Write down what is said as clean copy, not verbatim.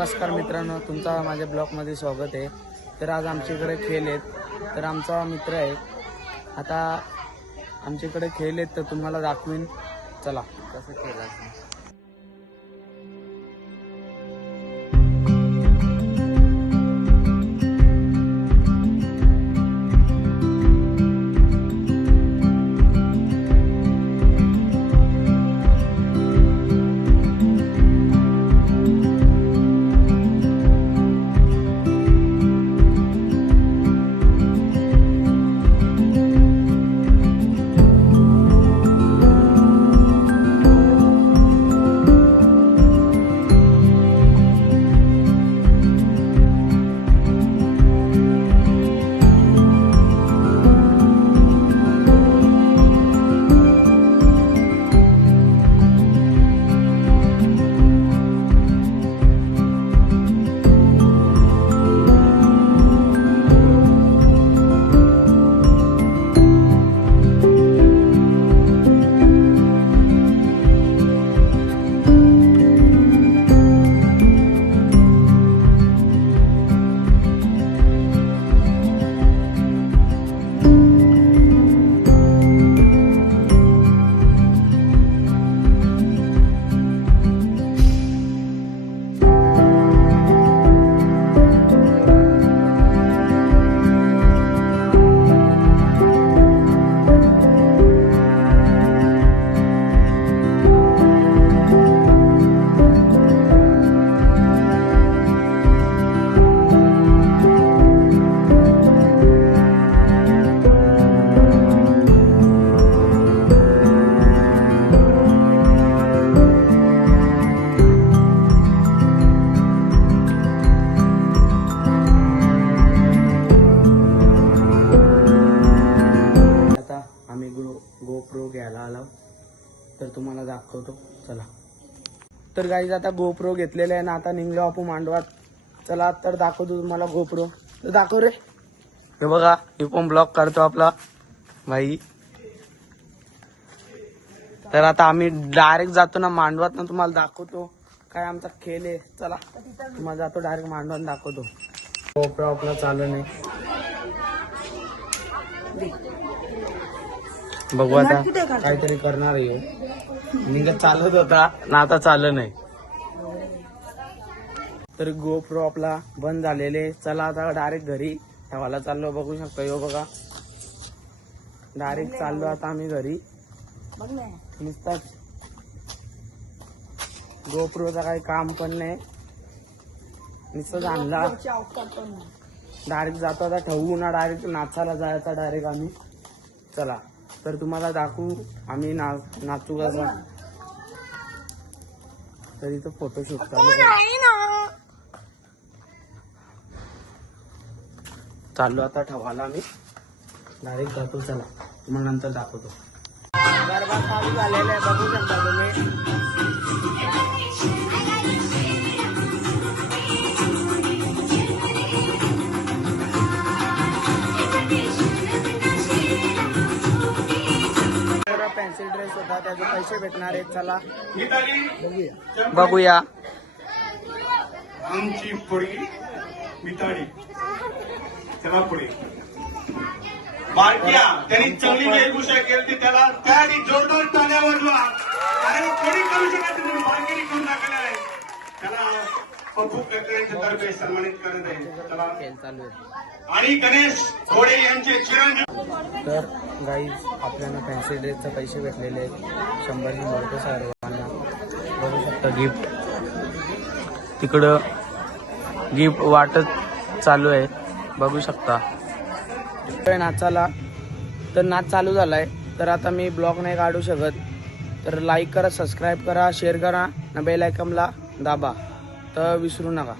नमस्कार मित्रांनो, तुमचा माझ्या ब्लॉगमध्ये स्वागत आहे। तर आज आमच्याकडे खेळ आहेत। तर आमचा मित्र आहे, आता आमच्याकडे खेळ आहेत तर तुम्हाला दाखवीन। चला कसं खेळायचं। गोप्रो घ्यायला आलो तर तुम्हाला दाखवतो। चला तर गाईज आता गोप्रो घेतलेले आहे ना, आता निघलो आपण मांडवात। चला तर दाखवतो तुम्हाला गोप्रो। तर दाखव रे, हे बघा हे पण ब्लॉग करतो आपला भाई। तर आता आम्ही डायरेक्ट जातो ना मांडवात ना, तुम्हाला दाखवतो काय आमचा खेळ आहे। चला तुम्हाला जातो डायरेक्ट मांडवात दाखवतो। गोप्रो आपला चालू नाही, बघू आता काहीतरी करणार आहे। म्हणजे चालत होता ना, आता चाललं नाही। तर गोप्रो आपला बंद झालेले। चला आता डायरेक्ट घरी ठेवायला चाललो। बघू शकता यो बघा, डायरेक्ट चाललो आता आम्ही घरी। नुसताच गोप्रोचा काही काम पण नाही, नुसतं आणला डायरेक्ट जातो। आता ठेवू ना, डायरेक्ट नाचायला जायचा डायरेक्ट आम्ही। चला तर तुम्हाला दाखवू आम्ही नाचू कसं। तर इथं फोटोशूट चालू आता ठेवायला आम्ही डायरेक्ट जातो। चला तुम्हाला नंतर दाखवतो। गरबा चालू झालेला आहे, बघू शकता तुम्ही। पेन्सिल ड्रेस होता, त्याचे पैसे भेटणार आहेत। चला बघूया। आमची पोरगी मिताली, चला पुढे। बारक्या त्यांनी चांगली वेशभूषा केली, त्याला त्याआधी जोरदार टाळ्या वाजवा। आणि कोणी करू शकत नाही, बारक्याने करून दाखवलं आहे। त्याला पप्पू कटरेंच्या तर्फे सन्मानित करत आहे। चला खेळ चालू आहे। आणि गणेश घोडे यांचे चिरंजीव। तर गाईज आपल्याला पेन्सिल ड्रेसचे पैसे भेटलेले आहेत, 100 रुपये सर्वांना। बघू शकता गिफ्ट, तिकडं गिफ्ट वाटत चालू आहे, बघू शकता। नाचाला तर नाच चालू झालाय। तर आता मी ब्लॉग नाही काढू शकत, तर लाईक करा, सबस्क्राईब करा, शेअर करा, बेल आयकॉनला दाबा तर विसरू नका।